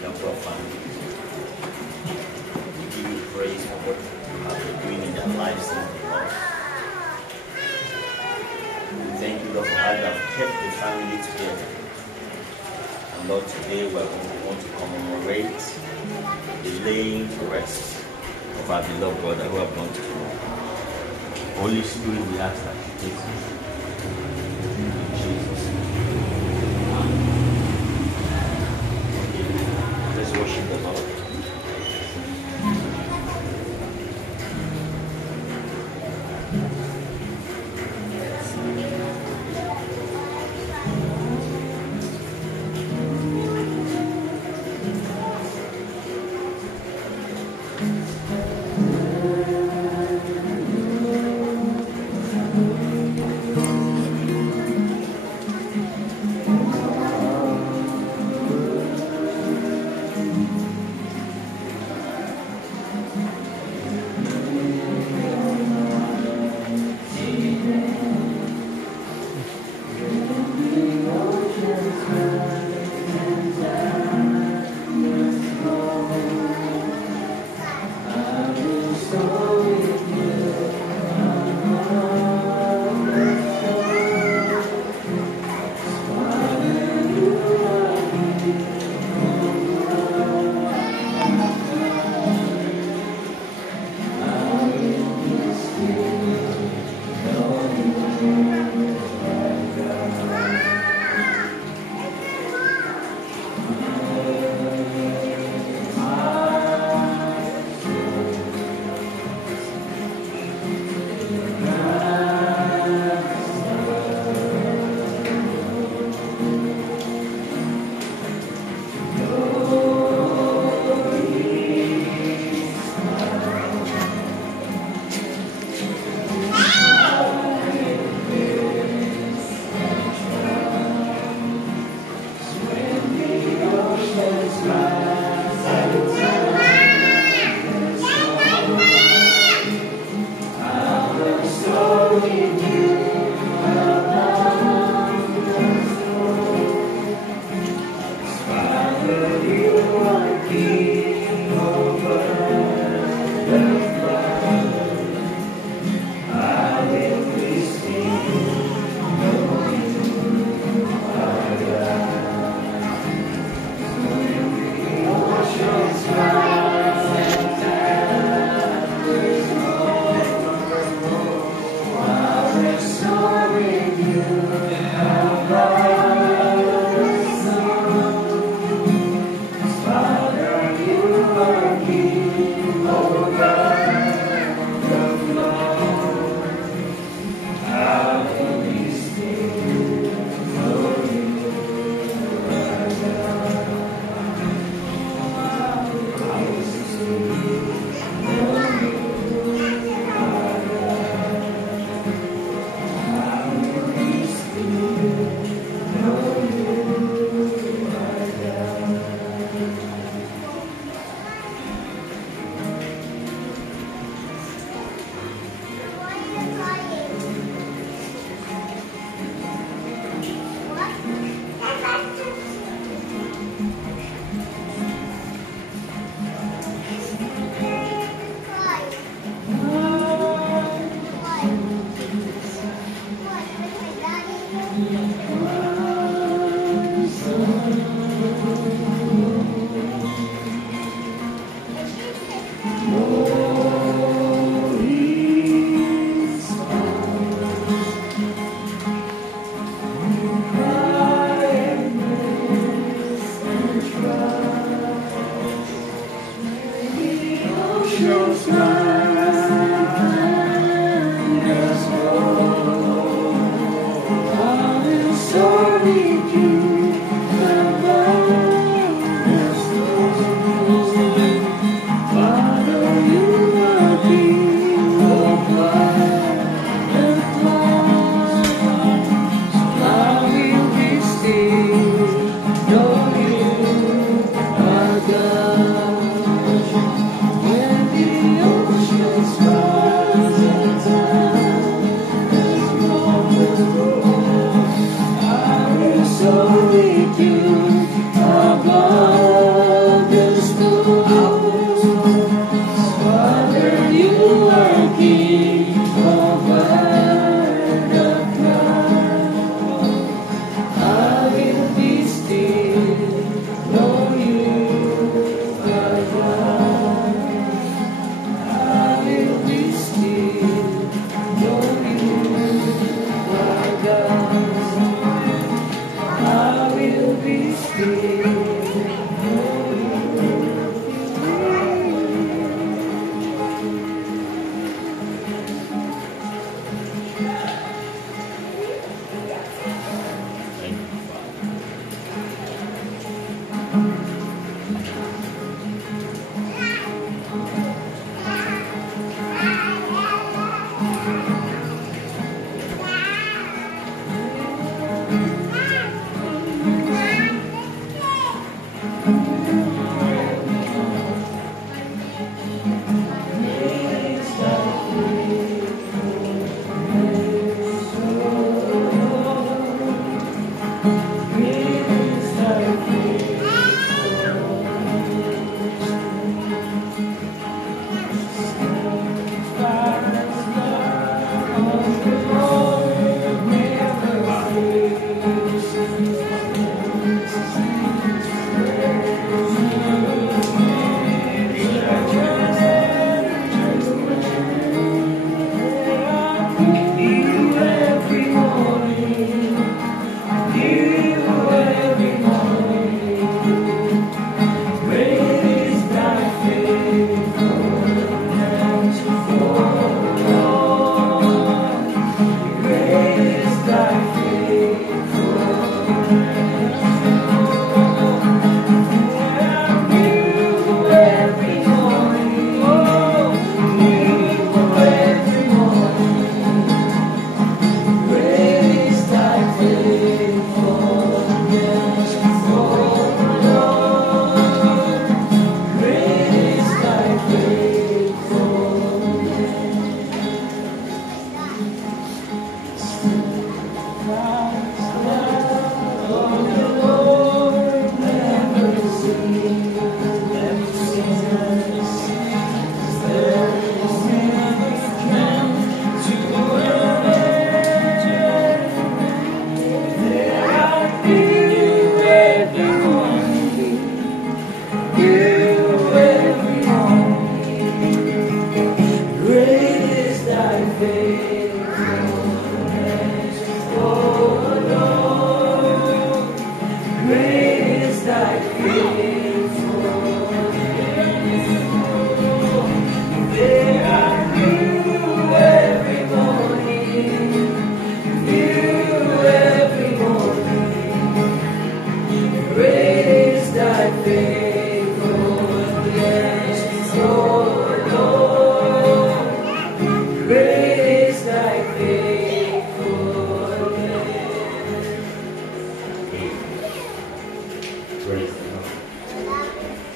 help our family. We give you praise for what you have been doing in their lives since they lost. We thank you, Lord, for how you have kept the family together. And Lord, today we want to commemorate the laying to rest of our beloved brother who have gone to glory. Holy Spirit, we ask that you take control. In Jesus' name. Let's worship the Lord.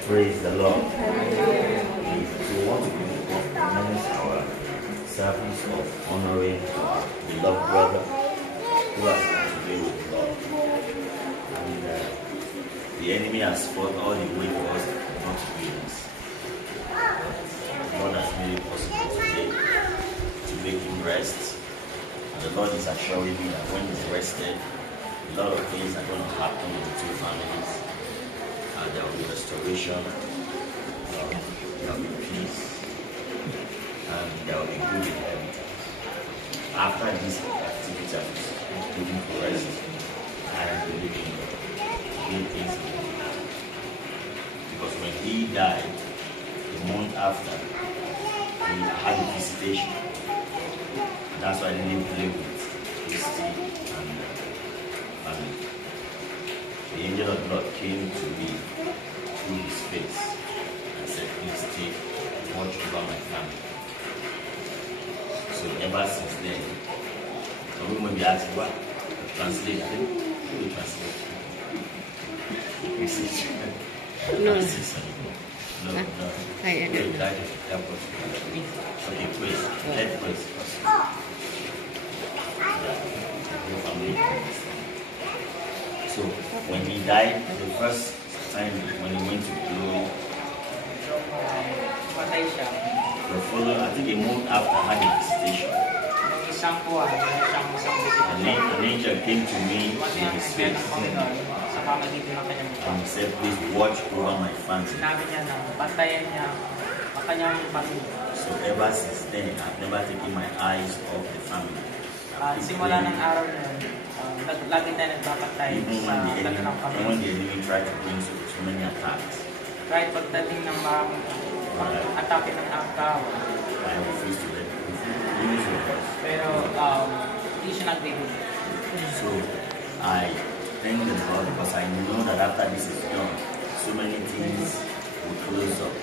Praise the Lord. So we want to commence our service of honoring our beloved brother who has come today with the Lord. And the enemy has fought all the way for us not to be this. God has made it possible today to make him rest. And the Lord is assuring me that when he's rested, a lot of things are going to happen in the two families. And there will be restoration, there will be peace, and there will be good inheritance. After this activity of giving for rest, I am believing good things in the future. Because when he died, a month after, he had a visitation. And that's why I didn't play with Christy and family. The angel of God came to me through his face and said, please take watch over my family. So ever since then, some people may be asking, what? Translate? I think, who will translate? No. No. Okay, please. Let's pray. So when he died, the first time when he went to glory, the following, I think a month after, I had a visitation. An angel came to me in his face and he said, please watch over my family. So ever since then, I've never taken my eyes off the family. Even when the enemy tried to bring so many attacks, I refuse to let him. So I thank the Lord because I know that after this is done, so many things will close up.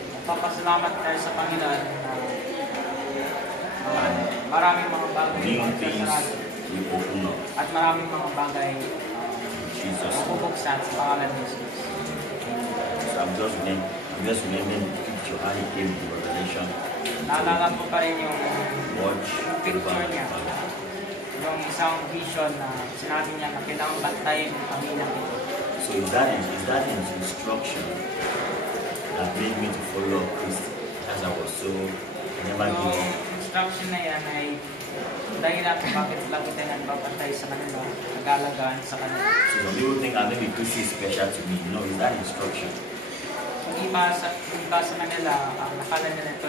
New things will open up. Jesus. So I'm just remembering the picture how he came to Revelation. Watch over my family. So is that instruction that made me to follow Christ as I was so never give up? Instruction na yan ay dahilan kung bakit lagi tayo nagpapantay sa kanila, nag-alagaan sa kanila. So when people think maybe Christ is special to me, no, is that instruction? Kung iba sa kanila, nakala nila ito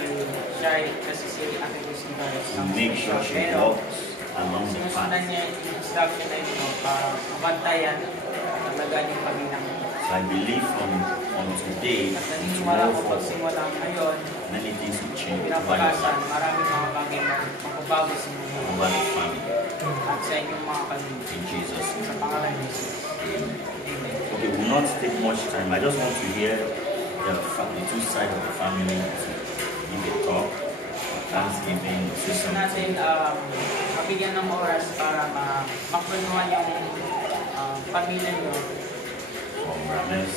siya kasi si Ate Christ to make sure she walks along the path. Sinusundan niya yung instruction na ito para mabantayan at alagaan yung pamilyang ito. So I believe from today, at naniniwala ko pagsimula ngayon, many things will change. pinapakasan, maraming mga bagay magbabago sa mga over the family. At sa inyong mga pamilya. In Jesus. Sa pangalan ni Jesus. Amen. Amen. Okay, we'll not take much time. I just want to hear the two sides of the family to give a talk, Thanksgiving, or say Gusto something. natin mabigyan ng oras para makwentuhan yung pamilya nyo. From Rames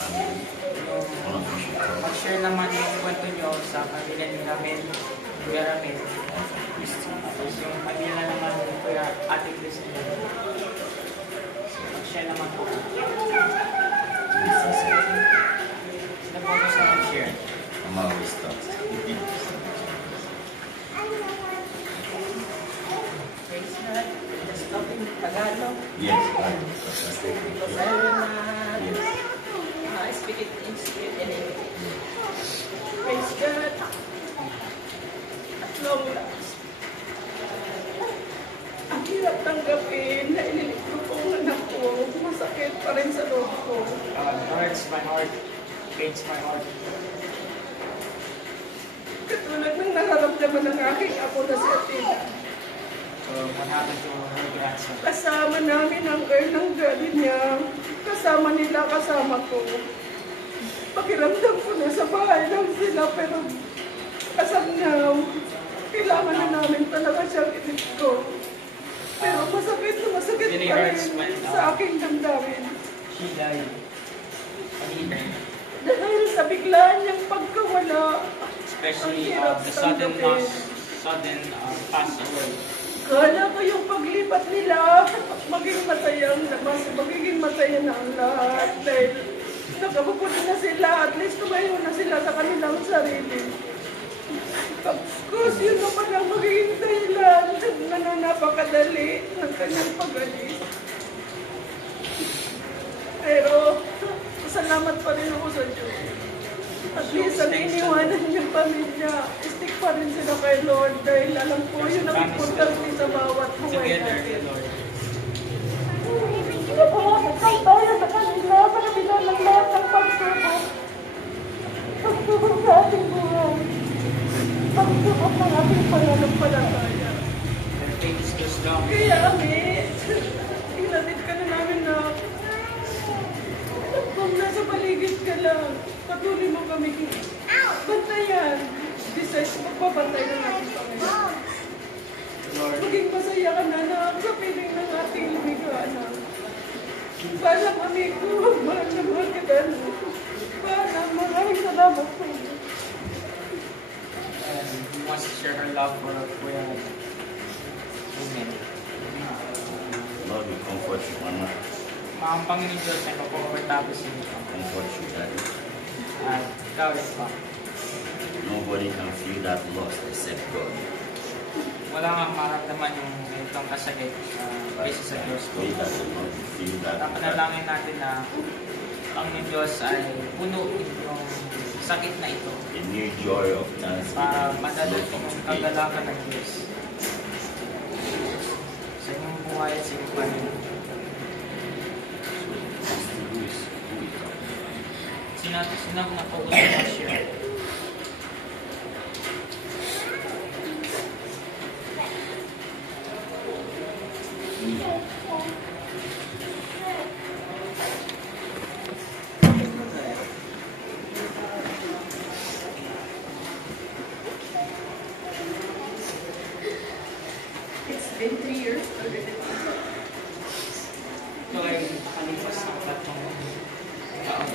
family. One of you should talk. Mag-share naman yung kwento nyo sa pamilya ni Ramel, Kuya Ramel. One from Christy. Tapos yung pamilya naman ni Kuya Ate Christy. Mag-share naman po. Please say something. Sino po gusto mag-share? I'm always start. Praise God. Just talking Tagalog. Yes, right. That's it. Because I will Yes. I speak it in spirit and in praise God. At long last. Ang hirap tanggapin na inilig ko pong anak ko. Masakit pa rin sa loob ko. Hurts my heart. Pains my heart. Katulad ng nararamdaman ng aking apo na si Athena. What happened to her grandson? Kasama namin ang girl ng daddy niya. Kasama nila, kasama ko. Pakiramdam ko na sa bahay lang sila, pero as of now, kailangan na namin talaga siyang iligto. Pero masakit na masakit Really pa rin hurts when, sa aking damdamin. She died. Anita. Dahil sa biglaan niyang pagkawala. Especially Ang hirap the sudden tanggapin. loss, sudden pass away. Kala ko yung paglipat nila, magiging masaya na ang lahat. Dahil nakabubuti na sila, at least tumayo na sila sa kanilang sarili. Tapos yun naman ang magiging dahilan na napakadali ng kanyang pag-alis. Pero, salamat pa rin ako sa Diyos. At least ang iniwanan niyang pamilya, stick pa rin sila kay Lord dahil alam ko yun ang importante sa bawat buhay Together, natin. Lord. Pinapahasakang tayo sa kanila sa kabila ng lahat ng pagsubok. Pagsubok sa ating buhay. Pagsubok ng ating pananampalataya. Their faith is too strong. Kaya kami, hinatid ka na namin na kung nasa paligid ka lang, patuloy mo kami bantayan. Besides, magpapantay ng ating Panginoon. Lord, Maging masaya ka na sa piling ng ating lumigana. Sana kami ko, mahal na mahal ka na. Sana maraming salamat sa iyo. and he wants to share her love for Kuya. Amen. Lord, we comfort you, Mama. Ang Panginoon Diyos ay magpapatabos sa inyo. Comfort you, Daddy. At ikaw rin pa. Nobody can feel that loss except God. Wala nga maramdaman yung itong kasakit kaysa sa Diyos. Pray that the Lord will feel that. Panalangin natin na ang Diyos ay punuin yung sakit na ito A new joy of para thanksgiving will madala flow from yung today. kagalakan ng Diyos sa inyong buhay at sa inyong pamilya. Sinang napausap na siya. It's been 3 years already. Ito ay nakalipas ng 3 taon.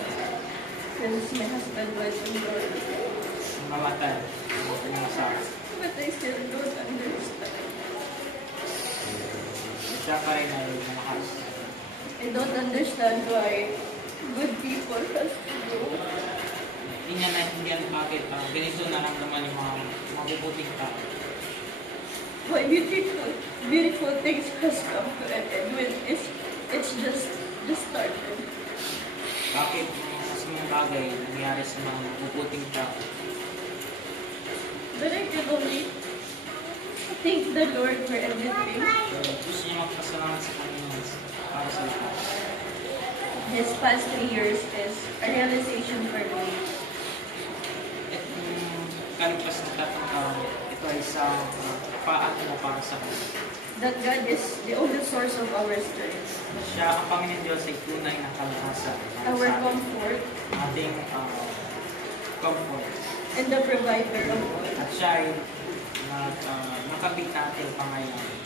Since my husband was in Lord. Mamatay. Pinasakas. But I still don't understand. Siya pa rin ay namakas. I don't understand why good people has to go. Hindi niya naintindihan bakit ganito naramdaman yung mga mabubuting tao. Why beautiful things has come to an end when it's just started. Bakit mas mga bagay nangyari sa mga mabubuting tao? But I can only thank the Lord for everything. So, gusto niya magpasalamat sa Panginoon para sa lahat. This past 3 years is a realization for me At yung kalipas ng 3 taon, ito ay isang paano para sa kanya. that God is the only source of our strength, Siya, ang Panginoon Diyos ay tunay na kalakasan para our sa atin. comfort, Ating comfort. and the provider of all. At siya ay nakabit natin pangailangan.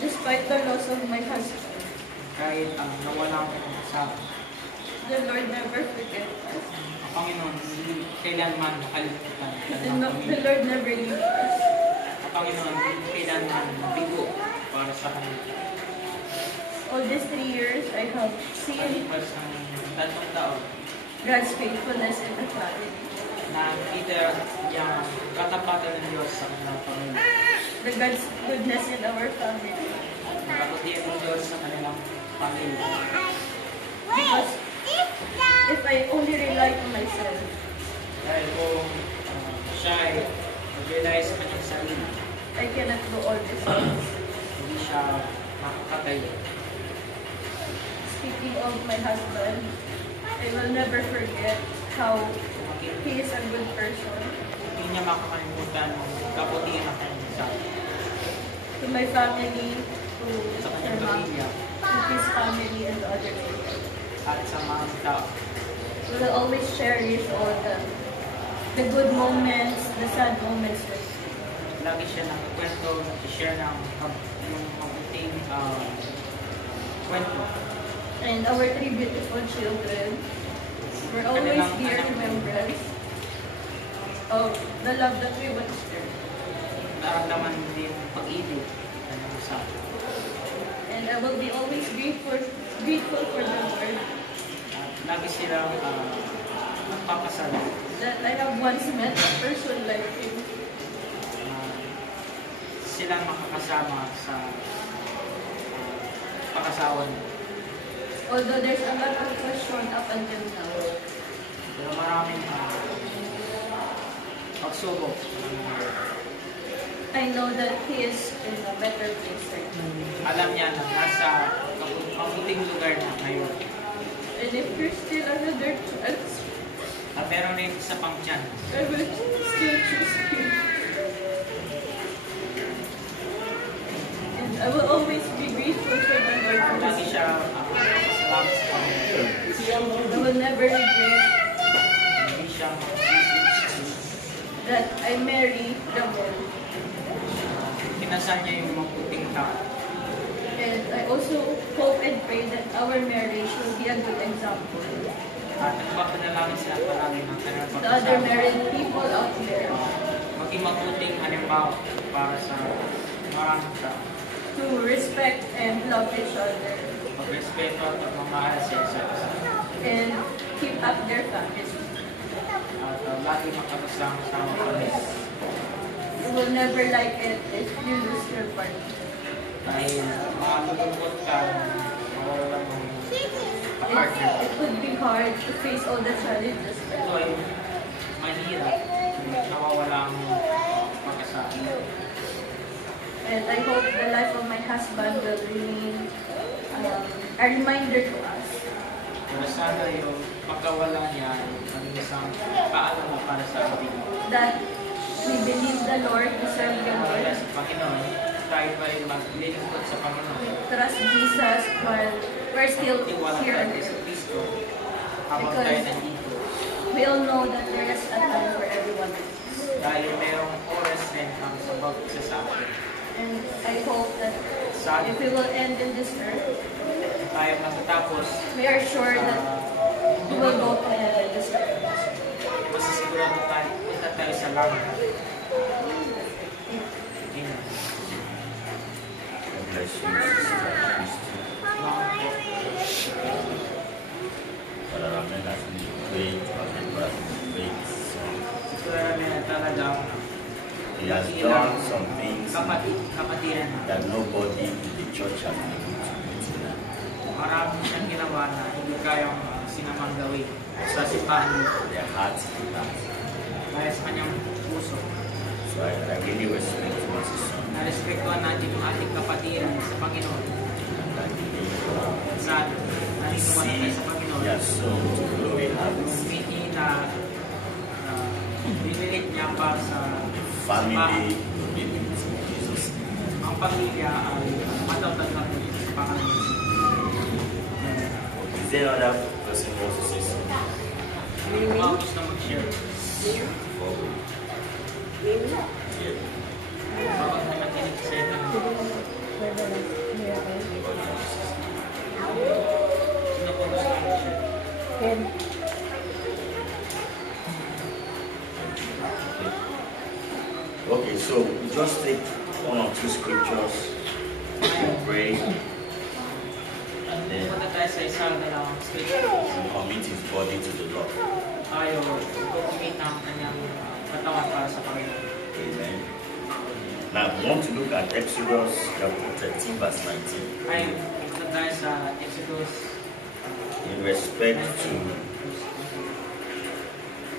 Despite the loss of my husband, Kahit nawala ko ng kasama, the Lord never forget us. ang Panginoon hindi kailanman nakalimutan ang The kanyang the pamilya. Lord never leave us. Ang Panginoon hindi kailanman mabigo para sa kanila. All these 3 years, I have seen Kalipas ng 3 taon, God's faithfulness in the family. nakita yung katapatan ng Diyos sa kanilang pamilya. The God's goodness in our family. Kapatiyan ng Diyos sa kanilang pamilya. Because if I only rely on myself, Dahil kung siya ay mag-rely sa kanyang sarili, I cannot do all these things. hindi siya makakatayo. Speaking of my husband, I will never forget how he is a good person. Hindi niya makakalimutan ang kaputihan ng kanyang isa't To my family, to sa their kanyang mom, pamilya to his family and the other people. at sa mga tao. We will always cherish all the good moments, the sad moments with him. Lagi siya nagkwento, nag-share ng yung mabuting kwento. And our 3 beautiful children were always dear remembrance. of the love that we once shared. Naramdaman din yung pag-ibig na nangusap. And I will be always grateful for the Lord At lagi silang magpapasalamat. that I have once met a person like him. Silang makakasama sa pag-asawa niya. Although there's a lot of question up until now, Pero maraming pagsubok. I know that he is in a better place right now. Alam niya na nasa mabuting lugar na ngayon. And if there's still another chance, At meron rin isa pang chance. I will still choose him. And I will always be grateful for the Lord for Lagi this. siya salamat sa Panginoon. I will never regret Hindi siya magsisisi. that I marry the Lord. Kinasal niya yung mabuting tao. And I also hope and pray that our marriage will be a good example. At nagpapanalangin sila palagi ng kanyang The other pagkasama. married people out there Maging mabuting halimbawa para sa maraming tao. to respect and love each other Pagrespeto at pagmamahal sa isa't isa. and keep up their families. At lagi makakasama-sama kami. You will never like it if you lose your partner. Dahil malulungkot ka, mawawalan mo yung partner. It would be hard to face all the challenges. Ito ay mahirap. Nawawala ang pagkasama. And I hope the life of my husband will remain a reminder to us Pero sana yung pagkawala niya ay maging isang paalala para sa ating that we believe the Lord, we serve the wala Lord, sa Panginoon. Tayo pa rin maglilingkod sa Panginoon. trust Jesus while we're still Tiwala here on tayo sa earth. Kristo habang tayo nandito. We all know that there is a time for everyone. Dahil merong oras rin ang sa bawat isa sa atin. And I hope that Sana if we will end in this earth, tayo matatapos, we are sure that we will go to heaven this earth. masisigurado tayo, punta tayo sa langit. Amen. God bless you, Sister Christy. Father, Amen, as we pray, for us to pray this song. Siguro namin talagang He has done some things kapatiran na. that nobody in the church has been able to do tonight. Marami siyang ginawa na hindi kayang sinamang gawin sa simbahan niyo. Their hearts and lives. Dahil sa kanyang puso. So I really respect what his son Na-respektuhan natin yung ating kapatiran sa Panginoon. and I believe Sa nandito man tayo sa Panginoon. their soul to glory harvest. Hindi na binilit niya para sa Family will be with Jesus. ang pamilya ay matatagnan sa Panginoon. Is there another person who wants to say something Kung gusto na mag-share, before we? Yeah. bawat na nakinig sa ito. Sino po gusto na mag-share? Okay, so we just take one or two scriptures and pray, and then Punta tayo sa isang dalawang scripture. we commit his body to the Lord. Tayo kukumit ang kanyang katawan para sa Panginoon. Amen. Now we want to look at Exodus chapter 13, verse 19, Ay, punta tayo sa Exodus in respect to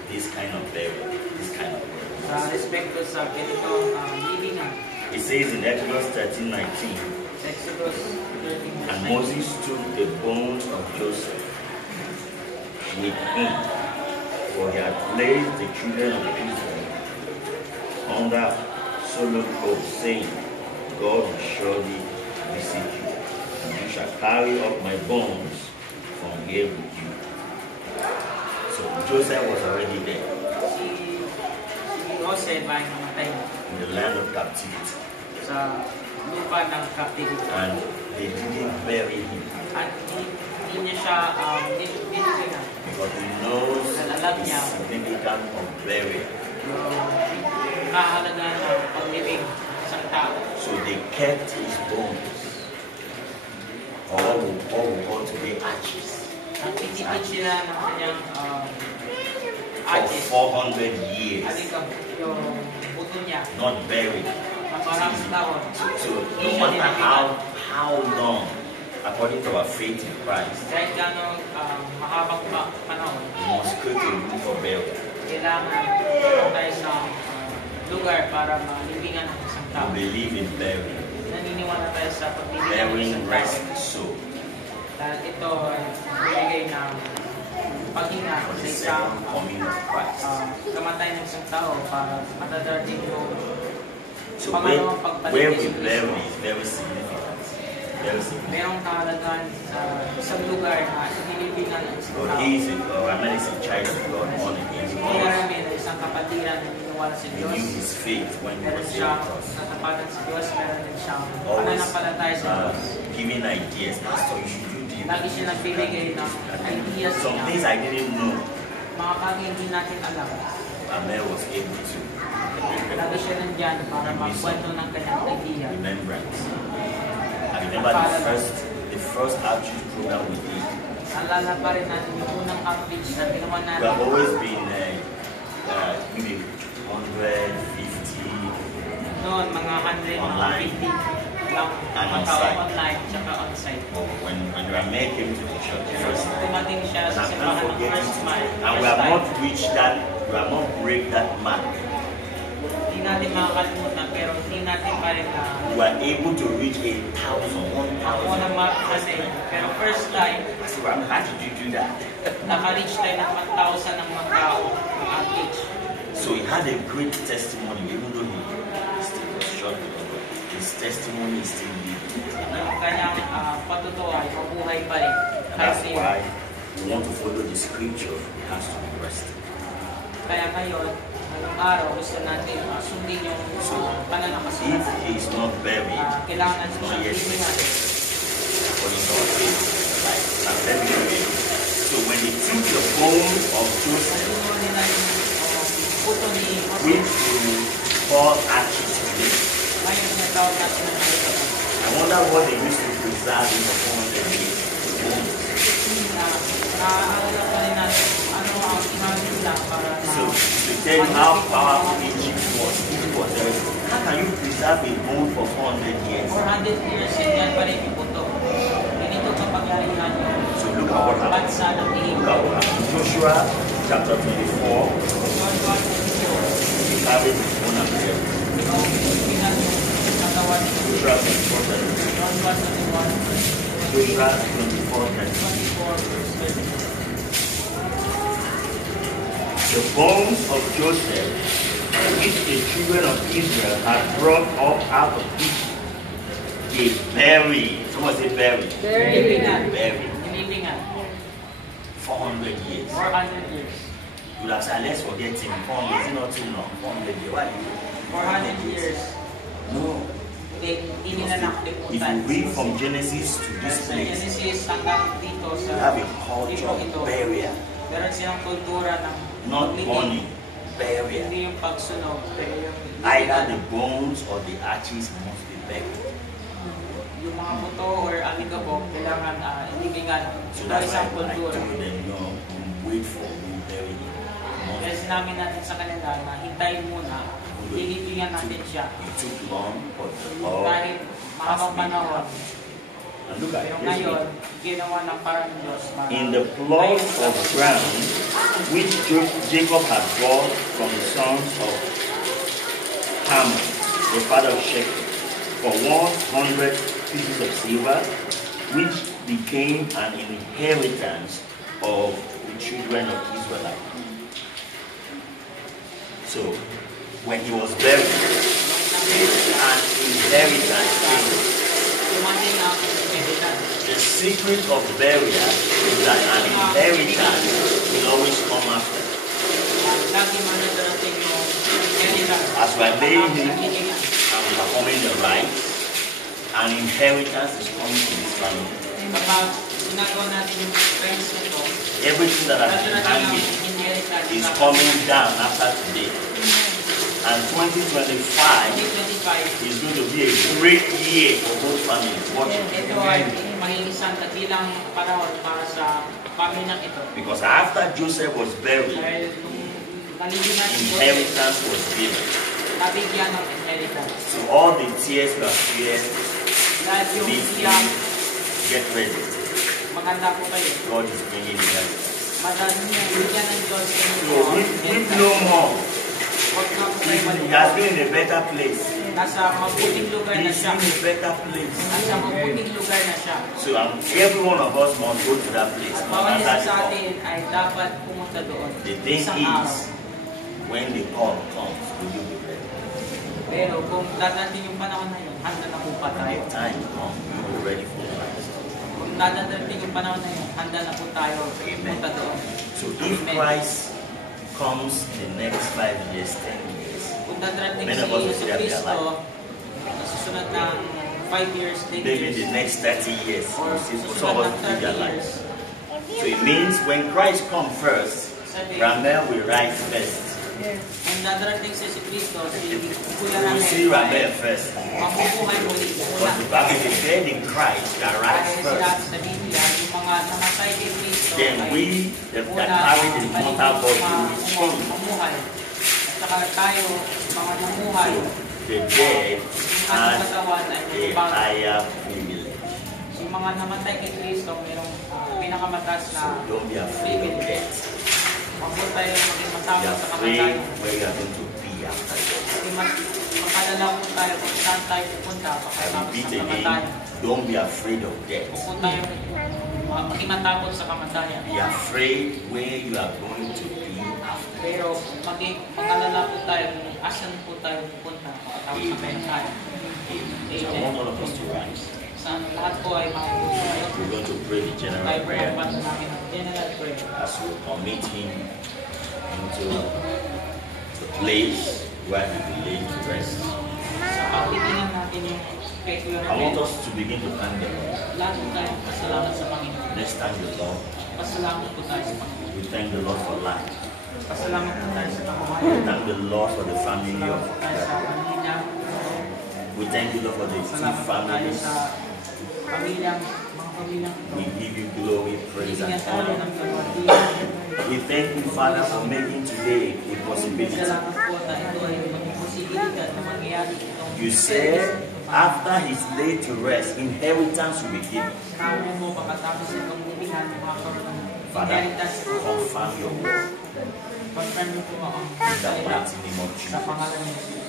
this kind of burial, this kind of burial. sa respeto sa ganitong libingan. It says in Exodus 13:19, Sa Exodus 13, and Moses took the bones of Joseph with him, for he had placed the children of Israel under solemn oath, saying, God will surely visit you, and you shall carry up my bones from here with you. So Joseph was already there si Jose ay namatay in the land of captivity, sa lupa ng captivity. and they didn't bury him At hindi niya siya dinigyan. because he knows the significance of burial. yung kahalagahan ng paglibing ng isang tao. So they kept his bones, or we call today ashes, Nagtitipid sila ng kanyang for ashes. 400 years, Yung buto niya, not buried. na parang tawon. So no matter how long, according to our faith in Christ, Kahit gano'ng mahabang panahon, we must create a room for burial. kailangan tayo sa lugar para malibingan ng isang We tao. believe in burial, Naniniwala tayo sa paglibingan ng burying isang tao. rest soul Dahil ito ay bigay ng paghinga for sa the isang second coming of Christ. kamatay ng isang tao para matadating yung So pangalawang where pagbalik we ni bury Kristo. is very significant. Very significant. Merong kahalagaan sa isang lugar na inilibingan ng isang So tao. he is a child of God, born again. Kaya namin ay isang kapatiran na niniwala sa He Diyos. knew his faith when he Meron was siyang young. natapatan sa Diyos, meron din siyang Always pananampalataya sa Diyos. giving ideas. Pastor, you should do this. Lagi siya nagbibigay ng ideas Some niya. things I didn't know, Mga bagay hindi natin alam. Amel was able to Lagi siya nandyan para magkwento ng kanyang idea. remembrance. I remember the first outreach program we did. Alala pa rin natin yung unang outreach na ginawa We natin. have always been maybe 150 Noon, mga 100, mga Online. 50 lang And mga tao on-site. online, tsaka on-site. when Ramel came to the church the first time. Dumating siya And sa I'm not simbahan ng forgetting first to time. and we have not reached that, we have not break that mark. Hindi natin makakalimutan, pero hindi natin pa rin na We were able to reach 1,000, ako na 1,000. mark kasi. Pero first time, I said, Ramel, how did you do that? naka-reach tayo ng 1,000 ng mga tao ng outreach. So he had a great testimony, even though he still was short, his testimony is still living. Ang kanyang patutuwa ay mabuhay pa rin. And that's why we want to follow the scripture, it has to be rested. Kaya ngayon, ngayong araw, gusto natin sundin yung If pananakasunod. he is not buried, Kailangan it's siya not yet sundin rested, according to our faith. Like, now let me read it. So when they took the bones of Joseph, Sunod nila yung puto ni which Joseph. we call ashes today, Ngayon, sinatawag natin ng Joseph. I wonder what they used to preserve in the 400 years. The bones. Naaalala pa rin natin ano ang ginagawa nila para So to tell you how powerful Egypt was, how can you preserve a bone for 400 years? 400 years yan pa rin yung puto. Ganito kapangyarihan yung So look at what happened. bansa ng Look Egypt. at what happened. Joshua chapter 24, he carried his bone and buried. Joshua 24, Joshua 24, the bones of Joseph, which the children of Israel had brought up out of Egypt, they buried. Someone say buried. Nilibingan. Buried. Nilibingan. 400 years. 400 years. You would have said, let's forget him. 400 is not too long. 400 years. Why? 400 years. No. Hindi nila If nakalimutan. you read from Genesis to this Sa place, Genesis hanggang dito you sa have a culture of ito. burial, Meron silang kultura ng not paglibing. burning, burial. Hindi yung pagsunog, pero yung Either the bones or the arches must be buried. yung mga buto or aligabok, kailangan ilibingan. So Ito that's isang why I kultura. told them, no, wait for me, bury him. Kaya sinabi natin sa kanila na hintayin muna, ilibingan natin siya. It took long, but the Lord Kahit mahabang panahon, and look at pero it. ngayon, ginawa ng parang Diyos para In the plot of ground which Jacob had bought from the sons of Ham, the father of Shechem, for 100 pieces of silver, which became an inheritance of the children of Israel. So, when he was buried, an inheritance came. dumating ang inheritance. The secret of burial is that an inheritance will always come after. Lagi manadarating yung inheritance. As we are laying him Nagiging and performing the rites, an inheritance is coming to this family. kapag ginagawa natin yung friends nito, Everything that has been dadarating ang hanging inheritance is sa coming down after today. And 2025 2025, is going to be a great year for both families. Watch it. ito ay maging isang dakilang panahon para sa pamilyang ito. Because after Joseph was buried, Dahil nung naliliman si Joseph, inheritance was given. nabigyan ng inheritance. So all the tears you are fearing, Dahil yung this iyak, get ready. maganda po kayo. God is bringing inheritance. Madali niya, bigyan ng Diyos sa So inyo. weep no more. Huwag na po kayo He has malungkot. been in a better place. Nasa mabuting lugar na He's siya. in a better place. Nasa mabuting lugar na siya. So every one of us must go to that place. No Bawat matter isa sa the call. atin ay dapat pumunta doon. The thing Isang araw. is, when the call comes, will you be ready? Pero kung dadating yung panahon na yun, handa na po pa tayo. When the time comes, you will be ready for Christ. Kung dadating yung panahon na yun, handa na po tayo pumunta doon. So if Christ comes in the next 5 years, 10 years, Kung dadating many si of us will Yesu say that they are Cristo, sa susunod ng 5 years, 10 maybe years, the next 30 years, or some susunod of us ng will 30 their years, lives. So it means when Christ comes first, Ramel will rise first. kung dadating si Yesu Cristo, si Kuya We will see Ramel, Ramel first. mabubuhay muli. Because the Bible is dead in Christ that rise Dahil first. sinabi sa Biblia, yung mga namatay kay Cristo Then ay we that una, carry the mortal body will be changed. mamuhay. At saka tayo, mga namuhay, The dead ang has katawan ay a magbago. higher privilege. Yung mga namatay kay Cristo, mayroong pinakamataas So na don't be afraid of death. Huwag po tayo maging Be matakot sa afraid kamatayan. where you are going to be after death. Kasi makalala po tayo kung saan tayo pupunta I pagkatapos repeat ng again, kamatayan. don't be afraid of death. Huwag po tayo maging matakot sa kamatayan. Be afraid where you are going to be after. Pero makalala po tayo kung asan po tayo pupunta pagkatapos ng kamatayan. So I want all of us to rise. Sa lahat po ay makukuha. We're going to pray the general Tayo po prayer ang namin ng general prayer. as we commit him into the place where he will lay to rest. Sa pagtitingnan natin yung kay Kuya I want Ramel, us to begin to thank the Lord. lahat po tayo pasalamat sa Panginoon. Let's thank the Lord. Pasalamat po tayo sa Panginoon. We thank the Lord for life. Pasalamat po tayo sa We pamamahay. thank the Lord for the family of Pasalamat po tayo sa pamilya. We thank you, Lord, for the two Pasalamat po tayo families. sa pamilyang, mga pamilyang We give you glory, praise, and bibigyan tayo honor. ng kalwatian. We thank you, Father, for making today a possibility. Salamat po na ito ay maging posibilidad na mangyayari itong You said, after his laid to rest, inheritance will be given. Sinabi mo pagkatapos itong libingan, makakaroon ng Father, inheritance. confirm your word Confirm niyo po ang in the mighty name of sa Jesus. pangalan ni Jesus.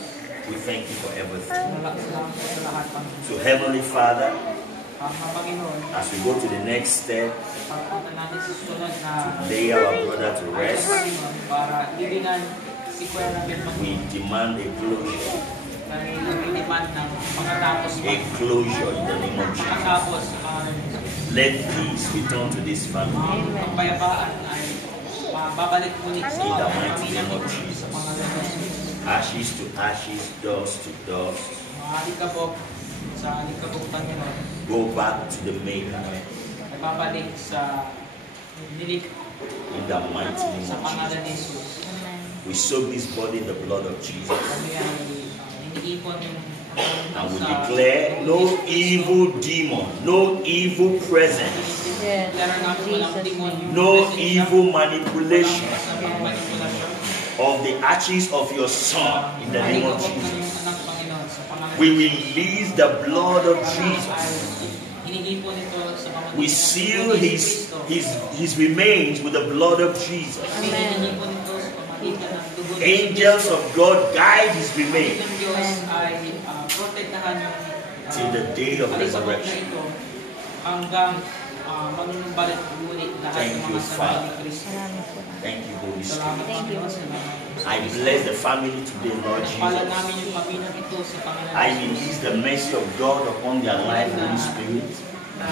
We thank you for everything. Salamat po sa lahat, Panginoon. So, Heavenly Father, Mga Panginoon, as we go to the next step, pagpunta natin sa susunod na lay our brother to rest, Panginoon, para libingan si Kuya Ramel we Panginoon. demand a closure. Kami nag-demand ng pagkatapos A closure in the name of Jesus. pagkatapos sa pangalan ni Jesus. Let peace return to this family. Ang kapayapaan ay babalik ulit sa In the mga mighty pamilyang name of ito Jesus. sa pangalan ni Jesus. Ashes to ashes, dust to dust. Mga alikabok sa alikabok Panginoon, Go back to the maker ay babalik sa nilik in the mighty name sa of pangalan ni Jesus. Jesus. We soak this body in the blood of Jesus. Kami ay iniipon And we sa declare no evil demon, no evil presence, Declare namin walang demonyo, no presensya, evil walang manipulation masamang manipulasyon. of the ashes of your son in the name of Alikabok ng Jesus. iyong anak, Panginoon, sa pangalan We ni Jesus. release the blood of Jesus. Hinihipon ito sa pamamagitan We ng seal dugo ni his, Kristo. his remains with the blood of Jesus. Kami hinihipon ito sa pamamagitan ng dugo ni Angels Kristo. of God guide his Ang remains Diyos ay protektahan yung till the day of alikabok na resurrection. ito hanggang magbalik ulit lahat Thank ng you, mga salita Father. ni Kristo. Thank you, Holy Salamat, Spirit. Panginoon, salamat. I bless the family today, Lord Pala Jesus. namin yung pamilyang ito sa Panginoon. I release the mercy of God upon their life, Holy Spirit. na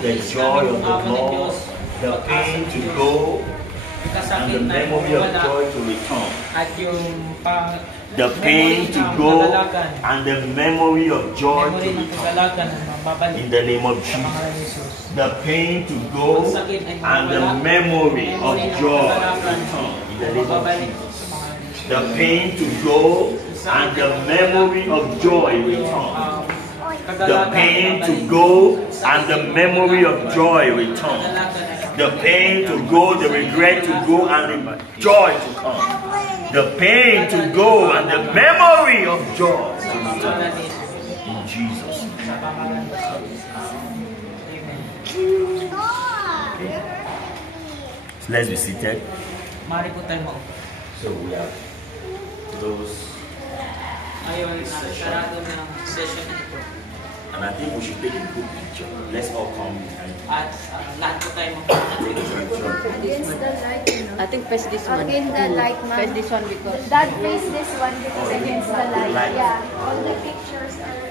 The joy of the awa ng Lord, Diyos, the pain to go, and kasakit the na memory of wala, joy to return. at yung The pain to go and the memory of joy to memory ng return. kagalakan na mababalik In the name of sa Jesus. pangalan ni Jesus. The pain to go and the memory of joy to return. In the name of mababalik Jesus. sa pangalan ni Jesus. The pain to go and the memory of joy return. The pain to go and the memory of joy return. The pain to go, the regret to go, and the joy to come. The pain to go and the memory of joy to return. In Jesus' name. So let's be seated. Mari po tayo mo. So we have those, Ngayon, sarado ng session na ito. and I think we should take a good picture. Let's all come behind. At lahat po tayo Against the light, I think face this one. Against the light, ma'am. Face this one because Dad, face this one because against the light. Yeah. All the pictures are